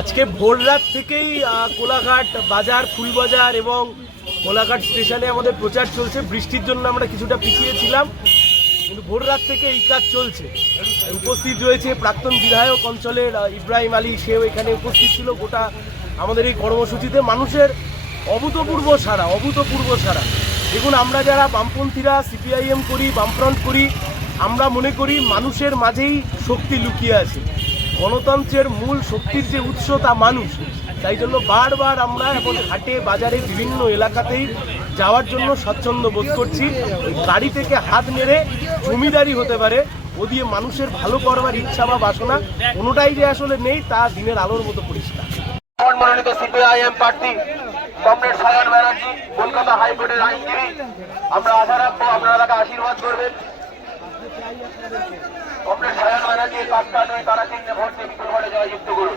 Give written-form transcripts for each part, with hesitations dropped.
আজকে ভোর রাত থেকেই কোলাঘাট বাজার, ফুলবাজার এবং কোলাঘাট স্টেশনে আমাদের প্রচার চলছে। বৃষ্টির জন্য আমরা কিছুটা পিছিয়ে ছিলাম, কিন্তু ভোর রাত থেকে এই কাজ চলছে। উপস্থিত রয়েছে প্রাক্তন বিধায়ক অঞ্চলের ইব্রাহিম আলী, সেও এখানে উপস্থিত ছিল। গোটা আমাদের এই কর্মসূচিতে মানুষের অভূতপূর্ব সাড়া। দেখুন, আমরা যারা বামপন্থীরা সিপিআইএম করি, বামফ্রন্ট করি, আমরা মনে করি মানুষের মাঝেই শক্তি লুকিয়ে আছে। গণতন্ত্রের মূল শক্তির যে উৎস তা মানুষ। তাই জন্য বারবার আমরা এখন হাটে বাজারে বিভিন্ন এলাকাতেই যাওয়ার জন্য স্বচ্ছন্দ বোধ করছি। গাড়ি থেকে হাত নেড়ে জমিদারি হতে পারে, ও দিয়ে মানুষের ভালো করবার ইচ্ছা বা বাসনা কোনোটাই যে আসলে নেই, তা দিনের আলোর মতো পরিষ্কার। মনোনীত সিপিআইএম প্রার্থী কমরেড সায়ন ব্যানার্জি, কলকাতা হাইকোর্টের আইনজীবী, আমরা আশা রাখবো আপনারা তাকে আশীর্বাদ করবেন। কমরেড সায়ন ব্যানার্জি কাজটা নয়, তারা চিহ্নে ভোট দিয়ে বিপুল ভোটে জয়যুক্ত করুন।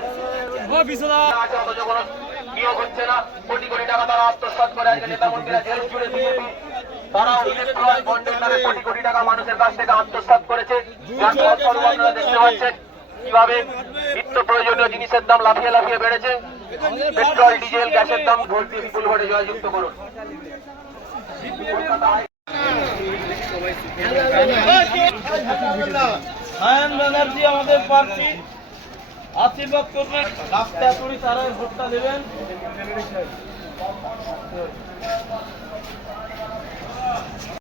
অথচ কোনো নিয়োগ হচ্ছে না, কোটি কোটি টাকা তারা আত্মসাৎ করে আজকে নেতা মন্ত্রীরা জেল জুড়ে বিজেপি, তারাও ইলেকট্রাল বন্ডের নামে কোটি কোটি টাকা মানুষের কাছ থেকে আত্মসাৎ করেছে। যার ফলস্বরূপ আপনারা দেখতে পাচ্ছেন কিভাবে নিত্য প্রয়োজনীয় জিনিসের দাম লাফিয়ে বেড়েছে। পেট্রোল, ডিজেল, গ্যাসের দাম ভোট দিয়ে বিপুল ভোটে জয়যুক্ত করুন। সায়ন ব্যানার্জি আমাদের প্রার্থী, আশীর্বাদ করবেন, রাস্তা করি তারা ভোটটা দেবেন।